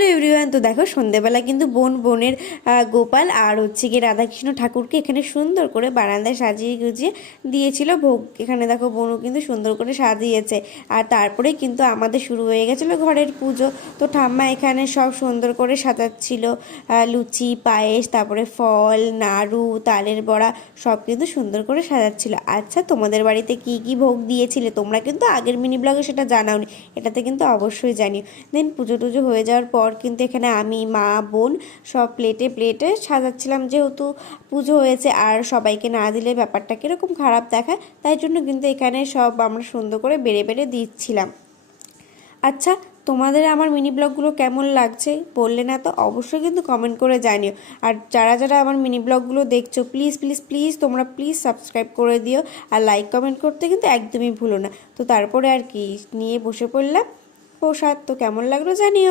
Hello everyone. তো দেখো সন্ধ্যেবেলা কিন্তু বোনের গোপাল আর হচ্ছে গিয়ে রাধাকৃষ্ণ ঠাকুরকে এখানে সুন্দর করে বারান্দায় সাজিয়ে গুজিয়ে দিয়েছিল ভোগ। এখানে দেখো বোনও কিন্তু সুন্দর করে সাজিয়েছে। আর তারপরে কিন্তু আমাদের শুরু হয়ে গেছিলো ঘরের পুজো। তো ঠাম্মা এখানে সব সুন্দর করে সাজাচ্ছিল, লুচি পায়েস, তারপরে ফল নাড়ু তালের বড়া সব কিন্তু সুন্দর করে সাজাচ্ছিল। আচ্ছা, তোমাদের বাড়িতে কি কি ভোগ দিয়েছিলে তোমরা কিন্তু আগের মিনি ব্লগে সেটা জানাওনি, এটাতে কিন্তু অবশ্যই জানিও। দেন পুজো টুজো হয়ে যাওয়ার পর কিন্তু এখানে আমি মা বোন সব প্লেটে প্লেটে সাজাচ্ছিলাম, যেহেতু পুজো হয়েছে আর সবাইকে না দিলে ব্যাপারটা কীরকম খারাপ দেখায়, তাই জন্য কিন্তু এখানে সব আমরা সুন্দর করে বেড়ে বেড়ে দিচ্ছিলাম। আচ্ছা, তোমাদের আমার মিনি ব্লগগুলো কেমন লাগছে বললে না তো অবশ্যই কিন্তু কমেন্ট করে জানিও। আর যারা যারা আমার মিনি ব্লগগুলো দেখছো প্লিজ প্লিজ প্লিজ তোমরা প্লিজ সাবস্ক্রাইব করে দিও, আর লাইক কমেন্ট করতে কিন্তু একদমই ভুলো না। তো তারপরে আর কি নিয়ে বসে পড়লাম প্রসাদ। তো কেমন লাগলো জানিও।